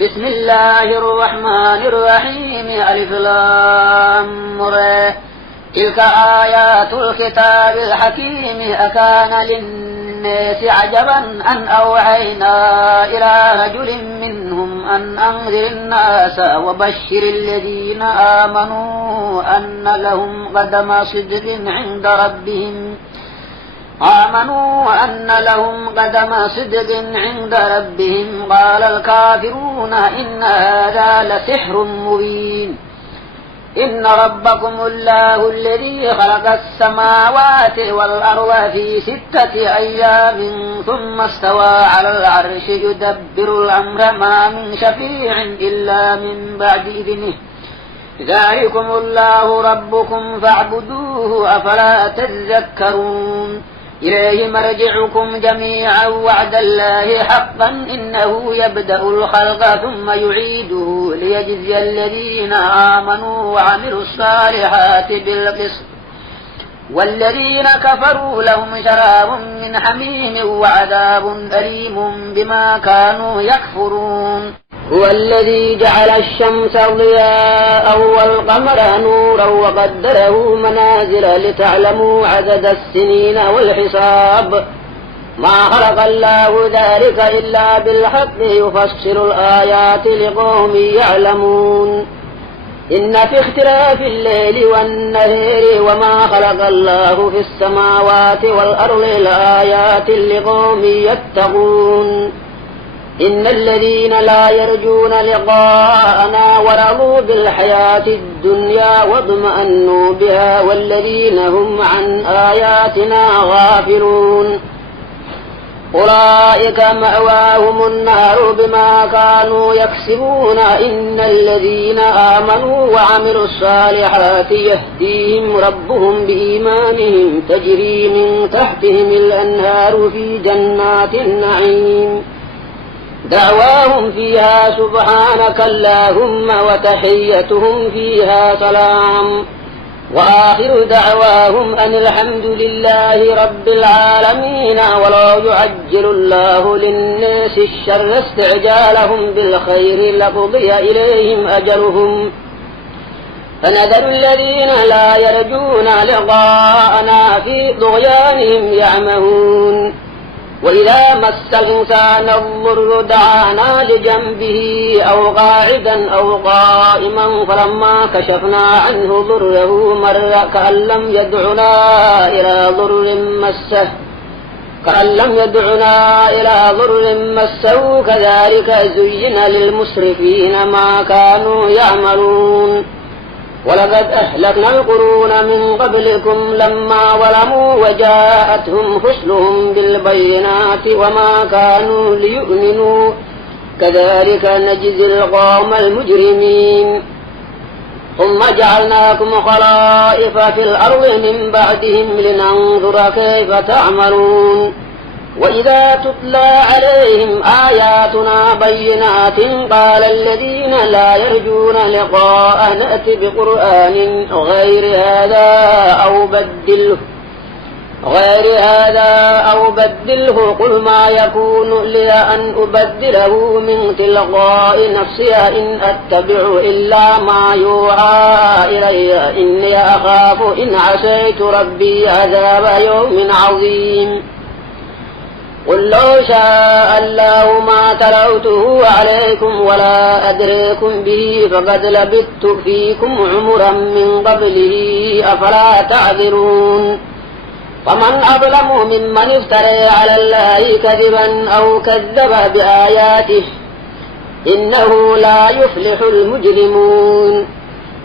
بسم الله الرحمن الرحيم ألف لام ر تلك آيات الكتاب الحكيم أكان للناس عجبا أن أوحينا إلى رجل منهم أن أنذر الناس وبشر الذين آمنوا أن لهم قدم صدق عند ربهم قال الكافرون إن هذا لسحر مبين إن ربكم الله الذي خلق السماوات والأرض في 6 أيام ثم استوى على العرش يدبر الأمر ما من شفيع إلا من بعد إذنه ذلكم الله ربكم فاعبدوه أفلا تذكرون إليه مرجعكم جميعا وعد الله حقا إنه يبدأ الخلق ثم يعيده ليجزي الذين آمنوا وعملوا الصالحات بالقسط والذين كفروا لهم شراب من حميم وعذاب أليم بما كانوا يكفرون هو الذي جعل الشمس ضياء والقمر نورا وقدره منازل لتعلموا عدد السنين والحساب ما خلق الله ذلك إلا بالحق يفسر الآيات لقوم يعلمون إن في اختلاف الليل والنهار وما خلق الله في السماوات والأرض لآيات لقوم يتقون إن الذين لا يرجون لقاءنا ورضوا بالحياة الدنيا واطمأنوا بها والذين هم عن آياتنا غافلون أولئك مأواهم النار بما كانوا يكسبون إن الذين آمنوا وعملوا الصالحات يهديهم ربهم بإيمانهم تجري من تحتهم الأنهار في جنات النعيم دعواهم فيها سبحانك اللهم وتحيتهم فيها سلام وآخر دعواهم أن الحمد لله رب العالمين ولو يعجل الله للناس الشر استعجالهم بالخير لقضي إليهم أجلهم فنذر الذين لا يرجون لقاءنا في طغيانهم يعمهون وإذا مس الإنسان الضر دعانا لجنبه أو قاعدا أو قائما فلما كشفنا عنه ضره مر كأن لم يدعنا إلى ضر مسه كذلك زين للمسرفين ما كانوا يعملون ولقد أهلكنا القرون من قبلكم لما ظلموا وجاءتهم رسلهم بالبينات وما كانوا ليؤمنوا كذلك نجزي القوم المجرمين ثم جعلناكم خلائف في الأرض من بعدهم لننظر كيف تعملون وإذا تتلى عليهم آياتنا بينات قال الذين لا يرجون لقاء نأت بقرآن غير هذا أو بدله قل ما يكون لي أن أبدله من تلقاء نفسي إن أتبع إلا ما يوحى إلي إني أخاف إن عصيت ربي عذاب يوم عظيم قل لو شاء الله ما تلوته عليكم ولا أدريكم به فقد لبثت فيكم عمرا من قبله أفلا تعذرون فمن أظلم ممن افترى على الله كذبا أو كذب بآياته إنه لا يفلح المجرمون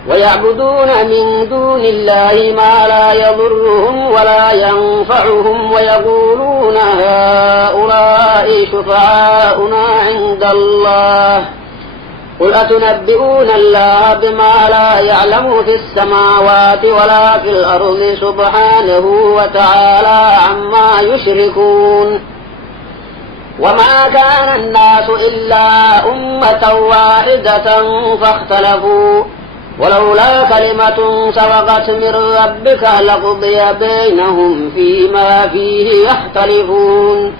ويعبدون من دون الله ما لا يضرهم ولا ينفعهم ويقولون هؤلاء شفعاؤنا عند الله قل أتنبئون الله بما لا يعلم في السماوات ولا في الأرض سبحانه وتعالى عما يشركون وما كان الناس إلا أمة واحدة فاختلفوا ولولا كلمة سبقت من ربك لقضي بينهم فيما فيه يختلفون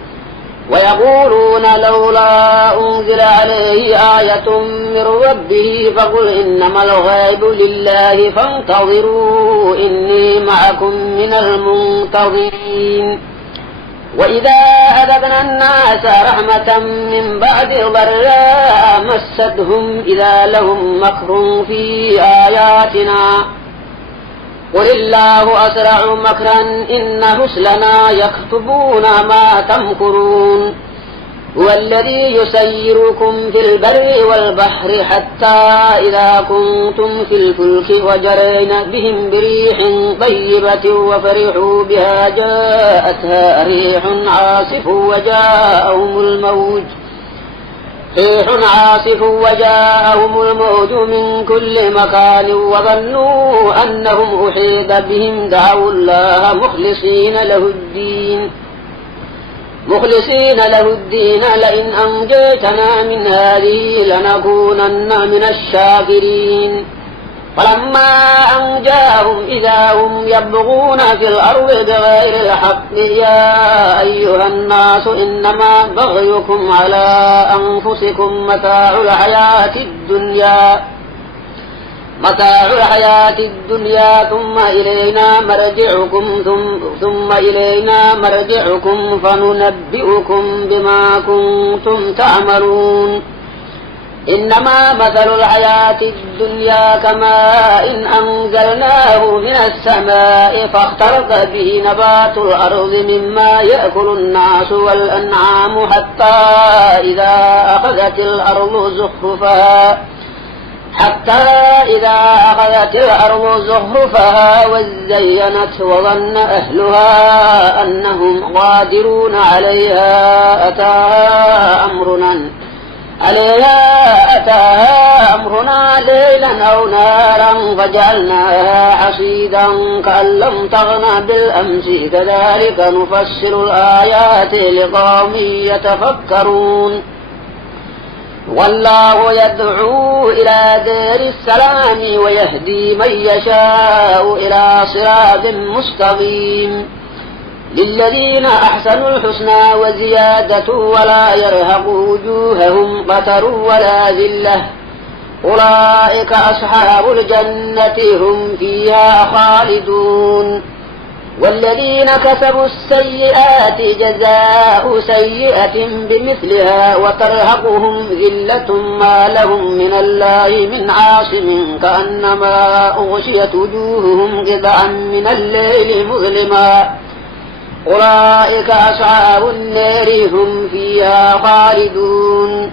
ويقولون لولا أنزل عليه آية من ربه فقل إنما الغيب لله فانتظروا إني معكم من المنتظرين. وإذا أذقنا الناس رحمة من بعد ضراء مستهم إذا لهم مكر في آياتنا قل الله أسرع مكرا إن رسلنا يكتبون ما تمكرون. هو الذي يسيركم في البر والبحر حتى إذا كنتم في الفلك وجرين بهم بريح طيبة وفرحوا بها جاءتها ريح عاصف وجاءهم الموج من كل مكان وظنوا أنهم أحيط بهم دعوا الله مخلصين له الدين لئن أنجيتنا من هذه لنكونن من الشاكرين. فلما أنجاهم إذا هم يبغون في الأرض بغير الحق يا أيها الناس إنما بغيكم على أنفسكم متاع الحياة الدنيا ثم إلينا مرجعكم فننبئكم بما كنتم تعملون. إنما مثل الحياة الدنيا كماء إن أنزلناه من السماء فاختلط به نبات الأرض مما يأكل الناس والأنعام حتى إذا أخذت الأرض زخرفها وزينت وظن أهلها أنهم قادرون عليها أتاها أمرنا ليلا أو نارا فجعلناها حصيدا كأن لم تغن بالأمس كذلك نفسر الآيات لقوم يتفكرون. والله يدعو إلى دار السلام ويهدي من يشاء إلى صراط مستقيم. للذين أحسنوا الحسنى وزيادة ولا يرهق وجوههم قتر ولا ذلة أولئك أصحاب الجنة هم فيها خالدون. والذين كسبوا السيئات جزاء سيئة بمثلها وترهقهم ذلة ما لهم من الله من عاصم كأنما أغشيت وجوههم قطعا من الليل مظلما أولئك أصحاب النار هم فيها خالدون.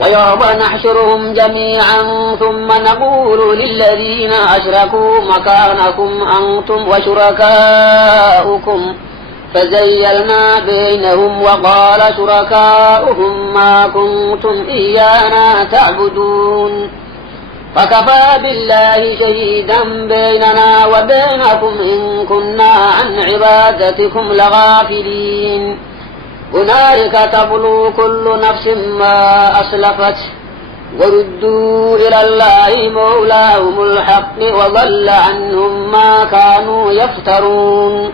ويوم نحشرهم جميعا ثم نقول للذين أشركوا مكانكم أنتم وشركاؤكم فزيلنا بينهم وقال شركاؤهم ما كنتم إيانا تعبدون فكفى بالله شهيدا بيننا وبينكم إن كنا عن عبادتكم لغافلين. هنالك تبلو كل نفس ما أسلفت وردوا إلى الله مولاهم الحق وضل عنهم ما كانوا يفترون.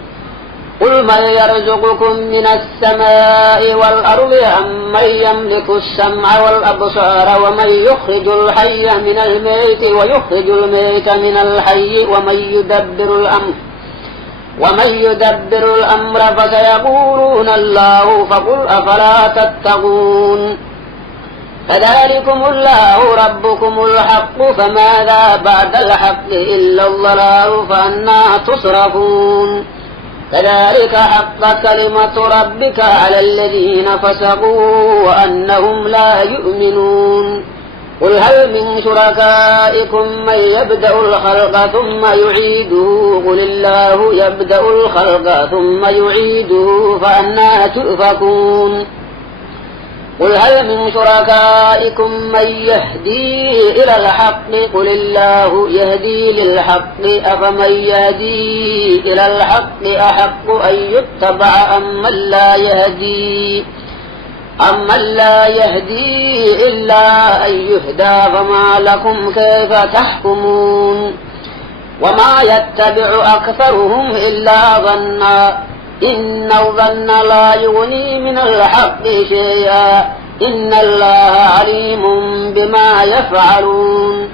قل من يرزقكم من السماء والأرض أم من يملك السمع والأبصار ومن يخرج الحي من الميت ويخرج الميت من الحي ومن يدبر الأمر فسيقولون الله فقل أفلا تتقون. فذلكم الله ربكم الحق فماذا بعد الحق إلا الضلال فأنى تصرفون. كذلك حقت كلمة ربك على الذين فسقوا وأنهم لا يؤمنون. قل هل من شركائكم من يبدأ الخلق ثم يعيده قل الله يبدأ الخلق ثم يعيده فأنى تؤفكون. قل هل من شركائكم من يهدي إلى الحق قل الله يهدي للحق أفمن يهدي إلى الحق أحق أن يتبع أمن لا يهدي إلا أن يهدى فما لكم كيف تحكمون. وما يتبع أكثرهم إلا ظنا إن الظن لا يغني من الحق شيئا إن الله عليم بما يفعلون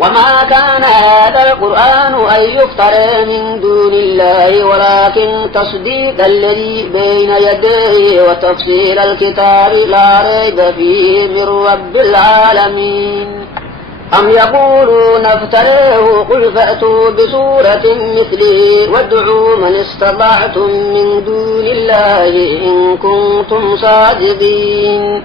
وما كان هذا القرآن أن يفترى من دون الله ولكن تصديق الذي بين يديه وتفصيل الكتاب لا ريب فيه من رب العالمين أم يقولون افتريه قل فأتوا بسورة مثله وادعوا من استطعتم من دون الله إن كنتم صادقين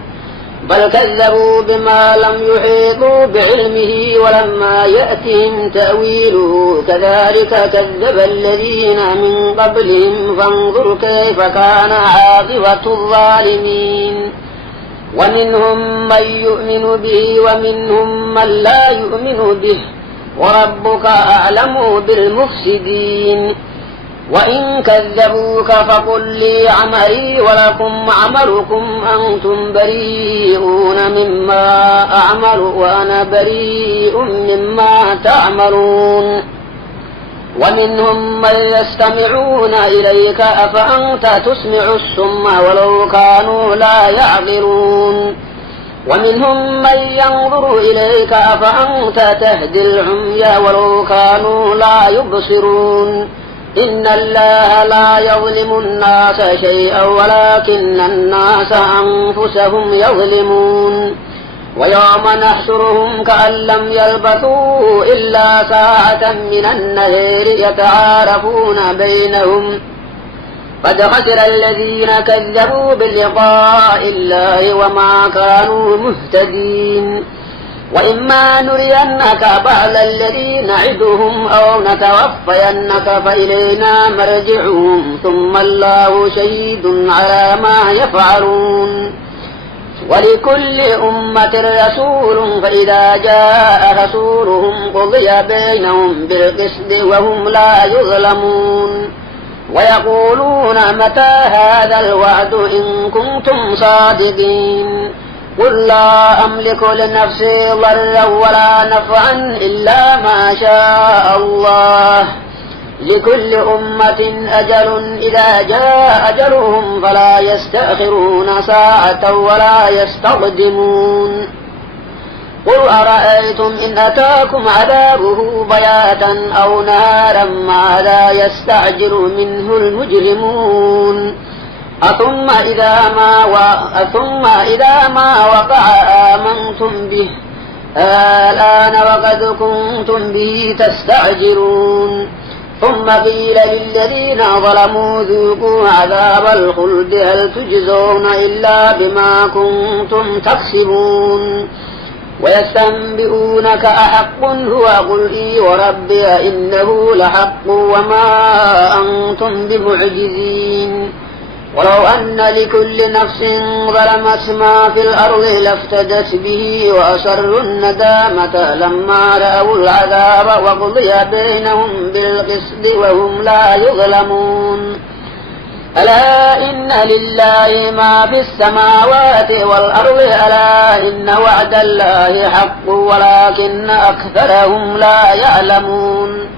بل كذبوا بما لم يحيطوا بعلمه ولما يأتهم تأويله كذلك كذب الذين من قبلهم فانظر كيف كان عاقبة الظالمين ومنهم من يؤمن به ومنهم من لا يؤمن به وربك أعلم بالمفسدين وإن كذبوك فقل لي عملي ولكم عملكم أنتم بريئون مما أعمل وأنا بريء مما تعملون ومنهم من يستمعون إليك أفأنت تسمع الصم ولو كانوا لا يعقلون ومنهم من ينظر إليك أفأنت تهدي العمي ولو كانوا لا يبصرون إن الله لا يظلم الناس شيئا ولكن الناس أنفسهم يظلمون ويوم نحشرهم كأن لم يلبثوا إلا ساعة من النهار يتعارفون بينهم قد خسر الذين كذبوا بلقاء الله وما كانوا مهتدين وإما نرينك بعض الذي نعدهم أو نتوفينك فإلينا مرجعهم ثم الله شهيد على ما يفعلون ولكل أمة رسول فإذا جاء رسولهم قضي بينهم بالقسط وهم لا يظلمون ويقولون متى هذا الوعد إن كنتم صادقين قل لا أملك لنفسي ضرا ولا نفعا إلا ما شاء الله لكل أمة أجل إذا جاء أجلهم فلا يستأخرون ساعة ولا يستقدمون قل أرأيتم إن أتاكم عذابه بياتا أو نهارا ماذا يستعجل منه المجرمون ثم إذا ما وقع آمنتم به الآن وقد كنتم به تستعجلون ثم قيل للذين ظلموا ذوقوا عذاب الخلد هل تجزون إلا بما كنتم تكسبون ويستنبئونك أحق هو قل إي وربي إنه لحق وما أنتم بمعجزين ولو أن لكل نفس ظلمت ما في الأرض لافتدت به وأسروا الندامة لما رأوا العذاب وقضي بينهم بالقسط وهم لا يظلمون ألا إن لله ما في السماوات والأرض ألا إن وعد الله حق ولكن أكثرهم لا يعلمون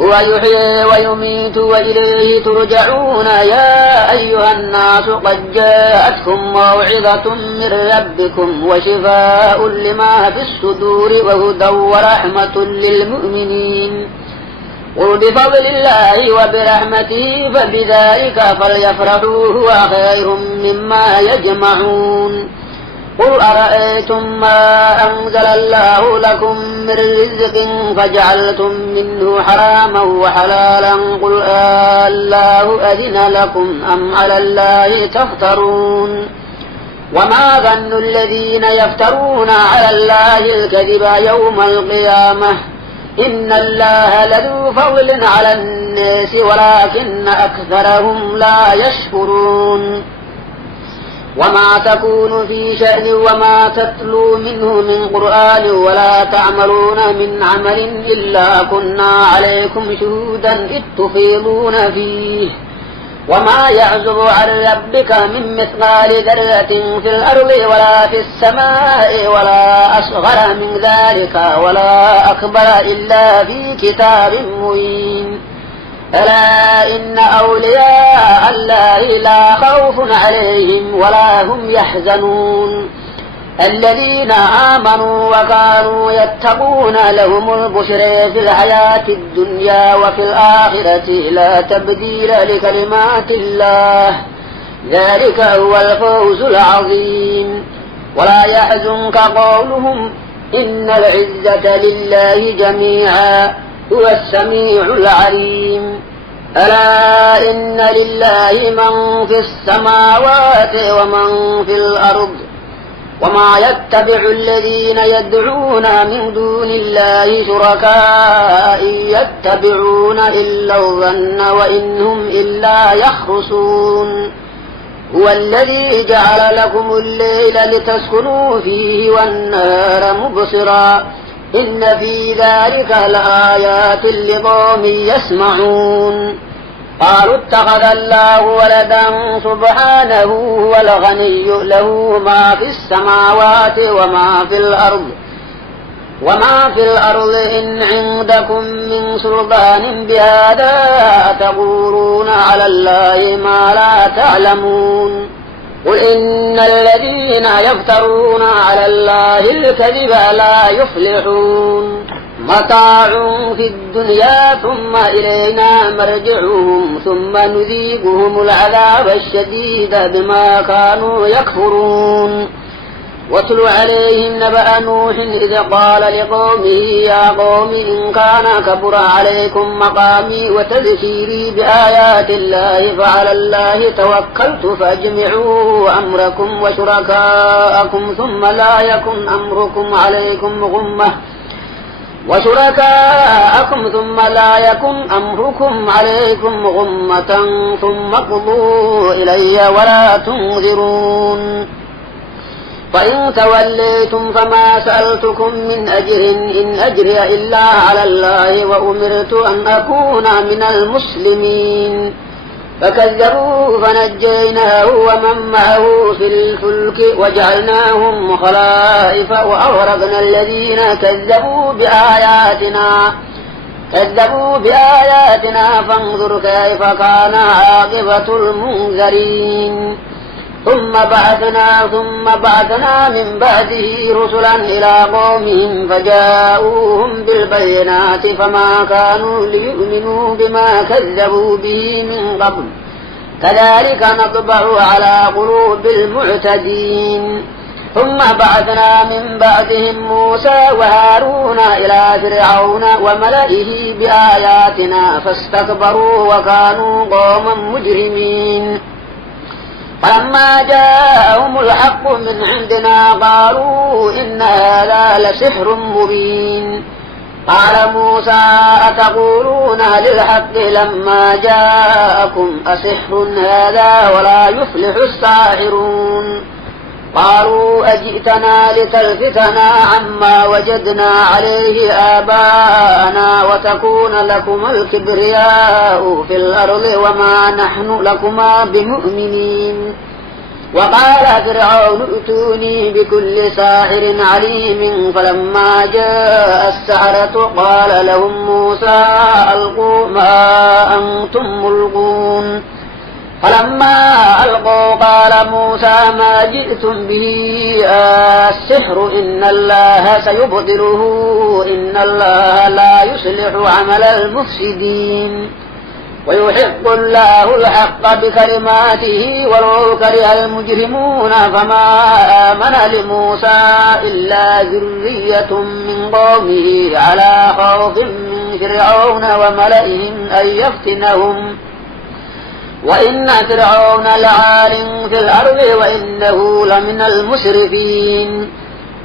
هو يحيي ويميت وإليه ترجعون يا أيها الناس قد جاءتكم موعظة من ربكم وشفاء لما في الصدور وهدى ورحمة للمؤمنين قل بفضل الله وبرحمته فبذلك فليفرحوا هو خير مما يجمعون قل أرأيتم ما أنزل الله لكم من رزق فجعلتم منه حراما وحلالا قل الله أذن لكم أم على الله تفترون وما ظن الذين يفترون على الله الكذب يوم القيامة إن الله لذو فضل على الناس ولكن أكثرهم لا يشكرون وما تكون في شأن وما تتلو منه من قرآن ولا تعملون من عمل إلا كنا عليكم شهودا إذ تفيضون فيه وما يعزب عن ربك من مثقال ذرة في الأرض ولا في السماء ولا أصغر من ذلك ولا أكبر إلا في كتاب مبين ألا إن أولياء الله لا خوف عليهم ولا هم يحزنون الذين آمنوا وكانوا يتقون لهم البشر في الحياة الدنيا وفي الآخرة لا تبديل لكلمات الله ذلك هو الفوز العظيم ولا يحزنك قولهم إن العزة لله جميعا هو السميع العليم ألا إن لله من في السماوات ومن في الأرض وما يتبع الذين يدعون من دون الله شركاء يتبعون إلا الظن وإنهم إلا يخرصون هو الذي جعل لكم الليل لتسكنوا فيه والنهار مبصرا إن في ذلك لآيات لقوم يسمعون قالوا اتخذ الله ولدا سبحانه هو الغني له ما في السماوات وما في الأرض إن عندكم من سلطان بهذا أتقولون على الله ما لا تعلمون قل إن الذين يفترون على الله الكذب لا يفلحون متاع في الدنيا ثم إلينا مرجعهم ثم نذيقهم العذاب الشديد بما كانوا يكفرون واتل عليهم نبأ نوح إذ قال لقومه يا قوم إن كان كبر عليكم مقامي وتذكيري بآيات الله فعلى الله توكلت فاجمعوا أمركم وشركاءكم ثم لا يكن أمركم عليكم غمة ثم اقضوا إلي ولا تنذرون فإن توليتم فما سألتكم من أجر إن أجري إلا على الله وأمرت أن أكون من المسلمين فكذبوه فنجيناه ومن معه في الفلك وجعلناهم خلائف وأغرقنا الذين كذبوا بآياتنا فانظر كيف كان عاقبة المنذرين ثم بعثنا من بعده رسلا إلى قومهم فجاءوهم بالبينات فما كانوا ليؤمنوا بما كذبوا به من قبل كذلك نطبع على قلوب المعتدين ثم بعثنا من بعدهم موسى وهارون إلى فرعون وملئه بآياتنا فاستكبروا وكانوا قوما مجرمين فلما جاءهم الحق من عندنا قالوا إن هذا لسحر مبين قال موسى أتقولون للحق لما جاءكم أسحر هذا ولا يفلح الساحرون قالوا أجئتنا لتلفتنا عما وجدنا عليه آباءنا وتكون لكم الكبرياء في الأرض وما نحن لكما بمؤمنين وقال فرعون ائتوني بكل ساحر عليم فلما جاء السحرة قال لهم موسى ألقوا ما أنتم ملقون فلما ألقوا قال موسى ما جئتم به السحر إن الله سيبطله إن الله لا يصلح عمل المفسدين ويحق الله الحق بكلماته ولو كره المجرمون فما آمن لموسى إلا ذرية من قومه على خوف من فرعون وملئهم أن يفتنهم وإن فرعون لعال في الأرض وإنه لمن المسرفين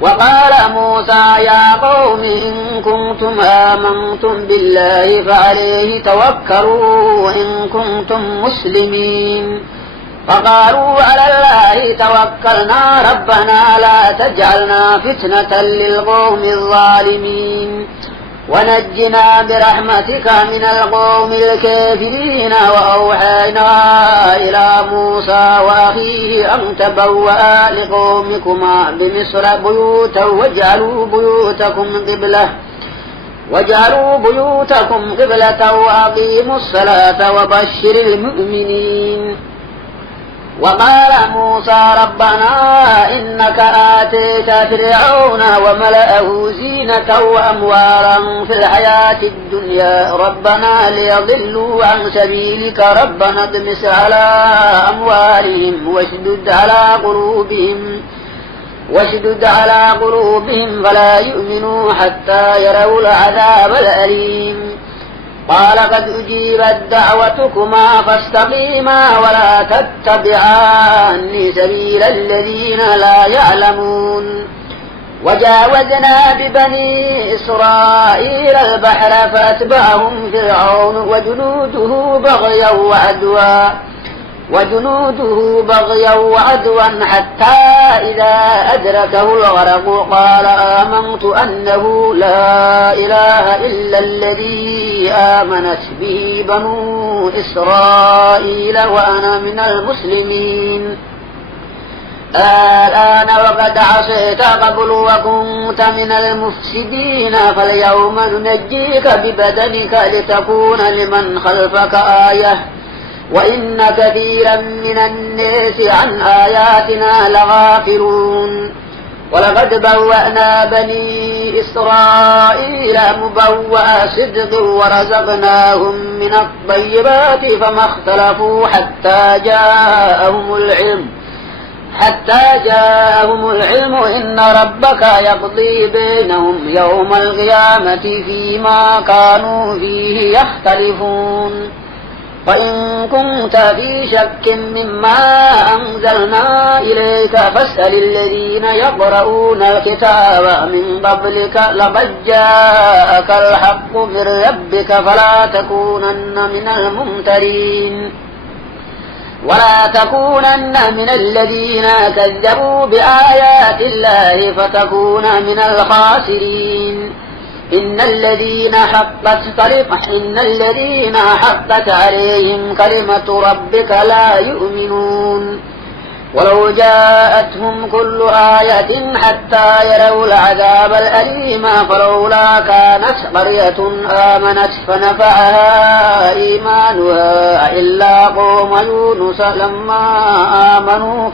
وقال موسى يا قوم إن كنتم آمنتم بالله فعليه توكلوا إن كنتم مسلمين فقالوا على الله توكلنا ربنا لا تجعلنا فتنة للقوم الظالمين ونجنا برحمتك من القوم الكافرين وأوحينا إلى موسى وأخيه أن تبوأ لقومكما بمصر بيوتا واجعلوا واجعلوا بيوتكم قبلة وأقيموا الصلاة وبشر المؤمنين. وقال موسى ربنا إنك آتيت فرعون وملأه زينة وأموالا في الحياة الدنيا ربنا ليضلوا عن سبيلك ربنا اطمس على أموالهم واشدد على قلوبهم فلا يؤمنوا حتى يروا العذاب الأليم. قال قد أجيبت دعوتكما فاستقيما ولا تتبعان سبيل الذين لا يعلمون. وجاوزنا ببني إسرائيل البحر فأتبعهم فرعون وجنوده بغيا وعدوا حتى إذا أدركه الغرق قال آمنت أنه لا إله إلا الذي آمنت به بنو إسرائيل وأنا من المسلمين. الآن وقد عصيت قبل وكنت من المفسدين فاليوم ننجيك ببدنك لتكون لمن خلفك آية وإن كثيرا من الناس عن آياتنا لغافلون. ولقد بوأنا بني إسرائيل مبوأ صدق ورزقناهم من الطيبات فما اختلفوا حتى جاءهم العلم إن ربك يقضي بينهم يوم القيامة فيما كانوا فيه يختلفون. وإن كنت في شك مما أنزلنا إليك فاسأل الذين يقرؤون الكتاب من قبلك لقد جاءك الحق من ربك فلا تكونن من الممترين ولا تكونن من الذين كذبوا بآيات الله فتكون من الخاسرين. إن الذين حقت عليهم كلمة ربك لا يؤمنون ولو جاءتهم كل آية حتى يروا العذاب الأليم فلولا كانت قرية آمنت فنفعها إيمانها إلا قوم يونس لما آمنوا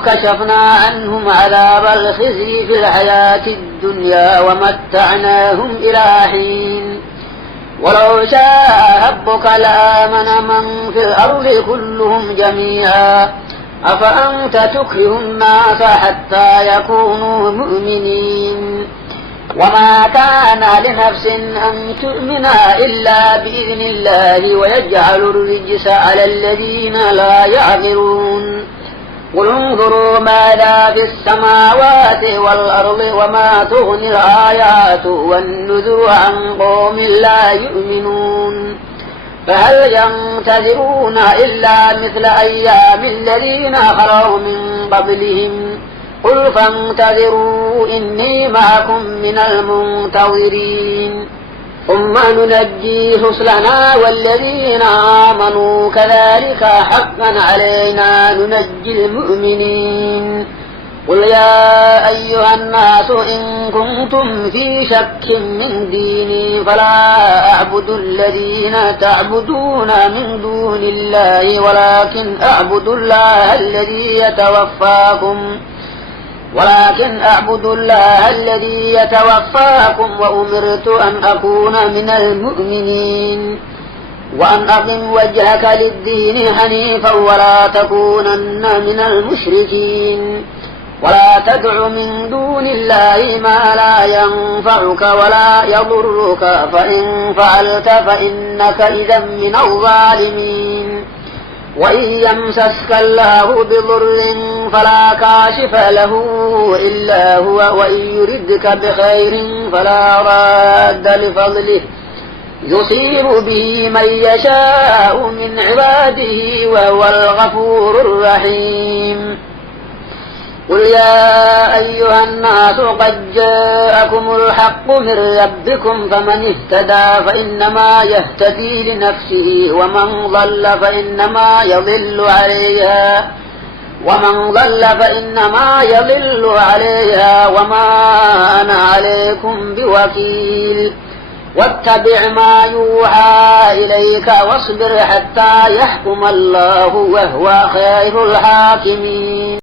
كشفنا عنهم عذاب الخزي في الحياة الدنيا ومتعناهم إلى حين. ولو شاء ربك لآمن من في الأرض كلهم جميعا أفأنت تكره الناس حتى يكونوا مؤمنين. وما كان لنفس أن تؤمن إلا بإذن الله ويجعل الرجس على الذين لا يعقلون. قل انظروا ماذا في السماوات والأرض وما تغني الآيات والنذر عن قوم لا يؤمنون. فهل ينتظرون إلا مثل أيام الذين خلوا من قبلهم قل فانتظروا إني معكم من المنتظرين. ثم ننجي رسلنا والذين آمنوا كذلك حقا علينا ننجي المؤمنين. قل يا أيها الناس إن كنتم في شك من ديني فلا أعبد الذين تعبدون من دون الله ولكن أعبد الله الذي يتوفاكم وأمرت أن أكون من المؤمنين وأن أقم وجهك للدين حنيفا ولا تكونن من المشركين ولا تدع من دون الله ما لا ينفعك ولا يضرك فإن فعلت فإنك إذا من الظالمين. وإن يمسسك الله بضر فلا كاشف له إلا هو وإن يردك بخير فلا راد لفضله يصيب به من يشاء من عباده وهو الغفور الرحيم. قل يا أيها الناس قد جاءكم الحق من ربكم فمن اهتدى فإنما يهتدي لنفسه ومن ضل فإنما يضل عليها ومن ضل فإنما يضل عليها وما أنا عليكم بوكيل واتبع ما يوحى إليك واصبر حتى يحكم الله وهو خير الحاكمين.